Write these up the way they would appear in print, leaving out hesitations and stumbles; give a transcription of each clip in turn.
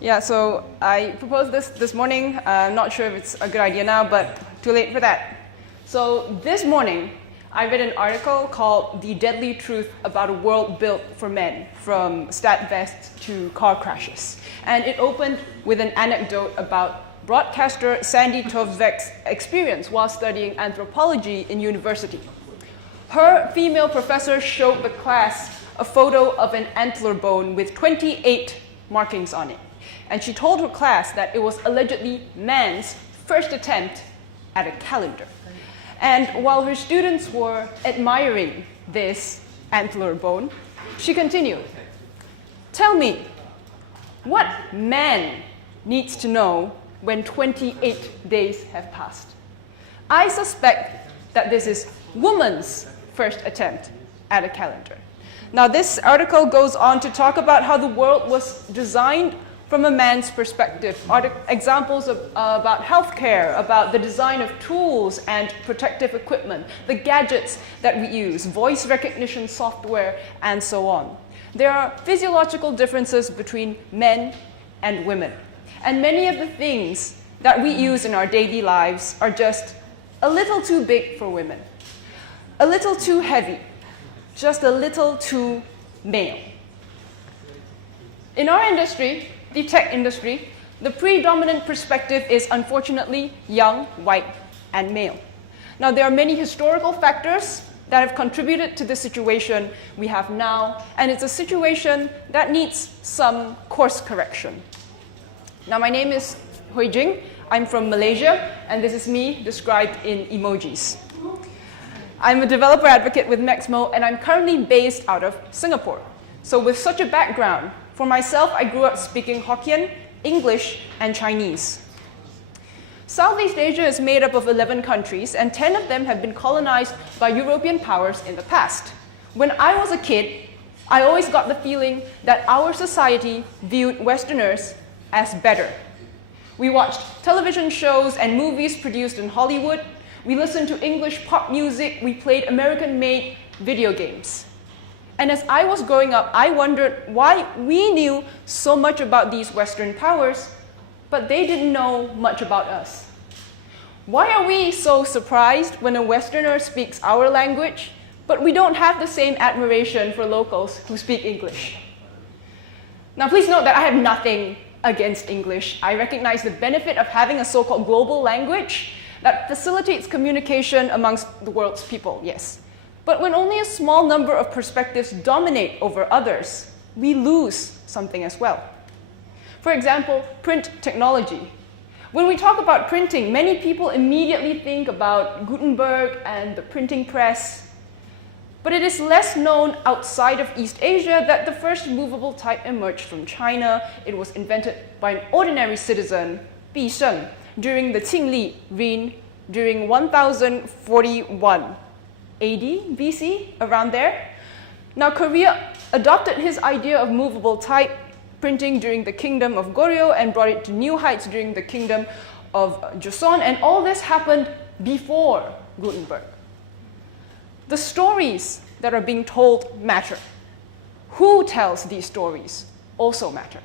Yeah, so I proposed this morning. I'm not sure if it's a good idea now, but too late for that. So this morning, I read an article called The Deadly Truth About a World Built for Men, from stat vests to car crashes. And it opened with an anecdote about broadcaster Sandy Tovzek's experience while studying anthropology in university. Her female professor showed the class a photo of an antler bone with 28 markings on it. And she told her class that it was allegedly man's first attempt at a calendar. And while her students were admiring this antler bone, she continued, "Tell me, what man needs to know when 28 days have passed? I suspect that this is woman's first attempt at a calendar." Now, this article goes on to talk about how the world was designed from a man's perspective. Examples about healthcare, about the design of tools and protective equipment, the gadgets that we use, voice recognition software, and so on. There are physiological differences between men and women. And many of the things that we use in our daily lives are just a little too big for women, a little too heavy, just a little too male. In our industry, the tech industry, the predominant perspective is unfortunately young, white, and male. Now, there are many historical factors that have contributed to the situation we have now, and it's a situation that needs some course correction. Now, my name is Hui Jing. I'm from Malaysia, and this is me described in emojis. I'm a developer advocate with Maxmo, and I'm currently based out of Singapore. So with such a background, for myself, I grew up speaking Hokkien, English, and Chinese. Southeast Asia is made up of 11 countries, and 10 of them have been colonized by European powers in the past. When I was a kid, I always got the feeling that our society viewed Westerners as better. We watched television shows and movies produced in Hollywood. We listened to English pop music. We played American-made video games. And as I was growing up, I wondered why we knew so much about these Western powers, but they didn't know much about us. Why are we so surprised when a Westerner speaks our language, but we don't have the same admiration for locals who speak English? Now, please note that I have nothing against English. I recognize the benefit of having a so-called global language that facilitates communication amongst the world's people, yes. But when only a small number of perspectives dominate over others, we lose something as well. For example, print technology. When we talk about printing, many people immediately think about Gutenberg and the printing press. But it is less known outside of East Asia that the first movable type emerged from China. It was invented by an ordinary citizen, Bi Sheng, during the Qingli reign during 1041. AD, BC, around there. Now, Korea adopted his idea of movable type printing during the kingdom of Goryeo and brought it to new heights during the kingdom of Joseon, and all this happened before Gutenberg. The stories that are being told matter. Who tells these stories also matter.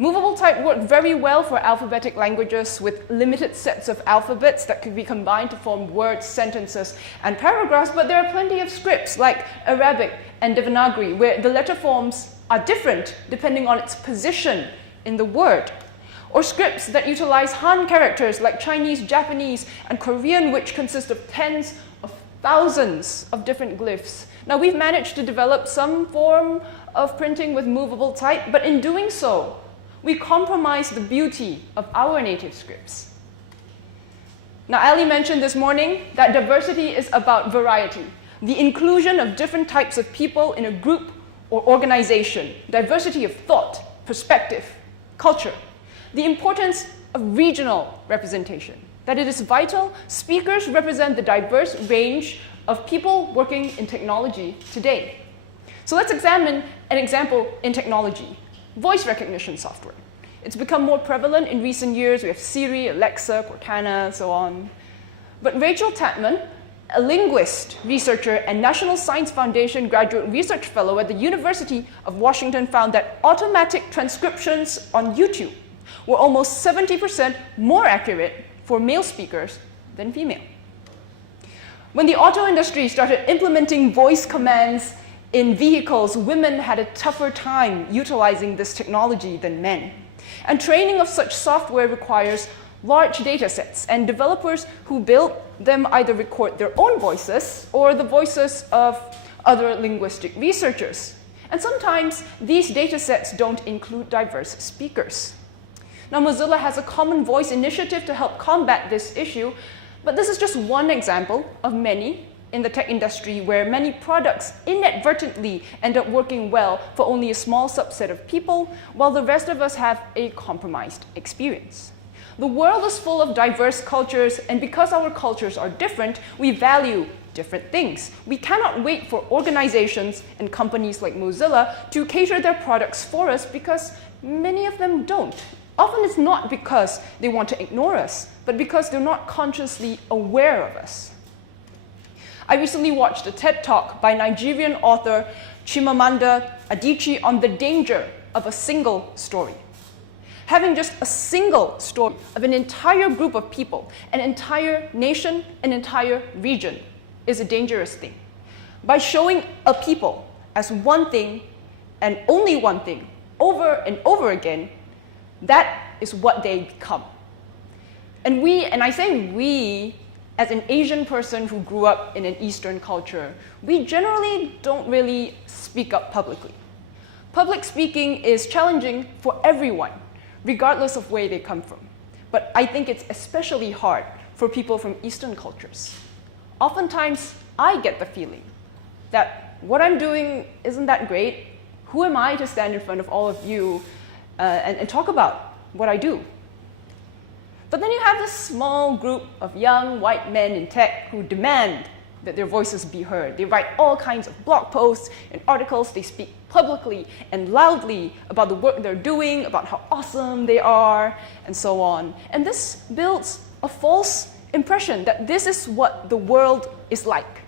Movable type worked very well for alphabetic languages with limited sets of alphabets that could be combined to form words, sentences, and paragraphs, but there are plenty of scripts like Arabic and Devanagari where the letter forms are different depending on its position in the word. Or scripts that utilize Han characters like Chinese, Japanese, and Korean, which consist of tens of thousands of different glyphs. Now, we've managed to develop some form of printing with movable type, but in doing so, we compromise the beauty of our native scripts. Now, Ali mentioned this morning that diversity is about variety, the inclusion of different types of people in a group or organization, diversity of thought, perspective, culture, the importance of regional representation, that it is vital speakers represent the diverse range of people working in technology today. So let's examine an example in technology. Voice recognition software. It's become more prevalent in recent years. We have Siri, Alexa, Cortana, and so on. But Rachel Tapman, a linguist, researcher, and National Science Foundation graduate research fellow at the University of Washington found that automatic transcriptions on YouTube were almost 70% more accurate for male speakers than female. When the auto industry started implementing voice commands in vehicles, women had a tougher time utilizing this technology than men. And training of such software requires large data sets, and developers who build them either record their own voices or the voices of other linguistic researchers. And sometimes these data sets don't include diverse speakers. Now, Mozilla has a Common Voice initiative to help combat this issue, but this is just one example of many in the tech industry where many products inadvertently end up working well for only a small subset of people, while the rest of us have a compromised experience. The world is full of diverse cultures, and because our cultures are different, we value different things. We cannot wait for organizations and companies like Mozilla to cater their products for us because many of them don't. Often it's not because they want to ignore us, but because they're not consciously aware of us. I recently watched a TED Talk by Nigerian author Chimamanda Adichie on the danger of a single story. Having just a single story of an entire group of people, an entire nation, an entire region is a dangerous thing. By showing a people as one thing and only one thing over and over again, that is what they become. And I say we, as an Asian person who grew up in an Eastern culture, we generally don't really speak up publicly. Public speaking is challenging for everyone, regardless of where they come from. But I think it's especially hard for people from Eastern cultures. Oftentimes, I get the feeling that what I'm doing isn't that great. Who am I to stand in front of all of you and talk about what I do? But then you have this small group of young white men in tech who demand that their voices be heard. They write all kinds of blog posts and articles. They speak publicly and loudly about the work they're doing, about how awesome they are, and so on. And this builds a false impression that this is what the world is like.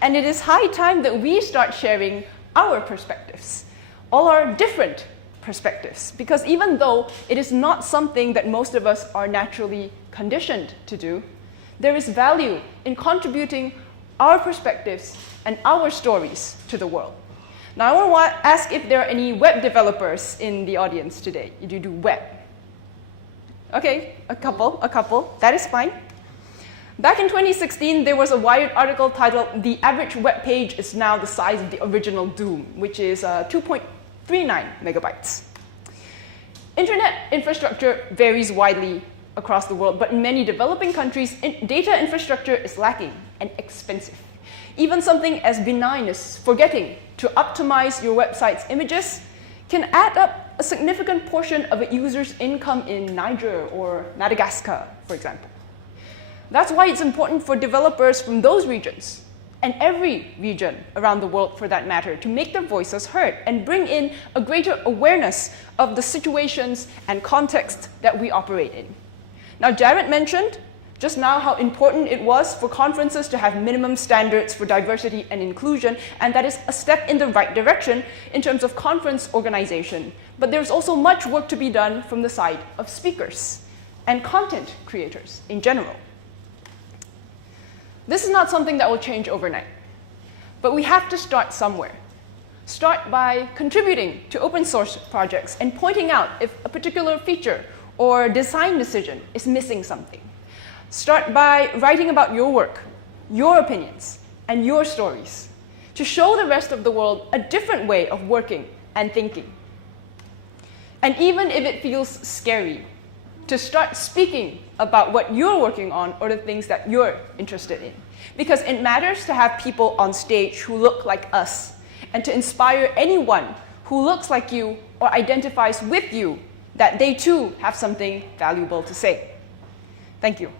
And it is high time that we start sharing our perspectives, all our different perspectives, because even though it is not something that most of us are naturally conditioned to do, there is value in contributing our perspectives and our stories to the world. Now, I want to ask if there are any web developers in the audience today. You do web. Okay, a couple. That is fine. Back in 2016, there was a Wired article titled, "The average web page is now the size of the original Doom," which is 2.39 megabytes. Internet infrastructure varies widely across the world, but in many developing countries, data infrastructure is lacking and expensive. Even something as benign as forgetting to optimize your website's images can add up a significant portion of a user's income in Niger or Madagascar, for example. That's why it's important for developers from those regions, and every region around the world for that matter, to make their voices heard and bring in a greater awareness of the situations and context that we operate in. Now, Jared mentioned just now how important it was for conferences to have minimum standards for diversity and inclusion, and that is a step in the right direction in terms of conference organization. But there's also much work to be done from the side of speakers and content creators in general. This is not something that will change overnight, but we have to start somewhere. Start by contributing to open source projects and pointing out if a particular feature or design decision is missing something. Start by writing about your work, your opinions, and your stories to show the rest of the world a different way of working and thinking. And even if it feels scary, to start speaking about what you're working on or the things that you're interested in. Because it matters to have people on stage who look like us and to inspire anyone who looks like you or identifies with you that they too have something valuable to say. Thank you.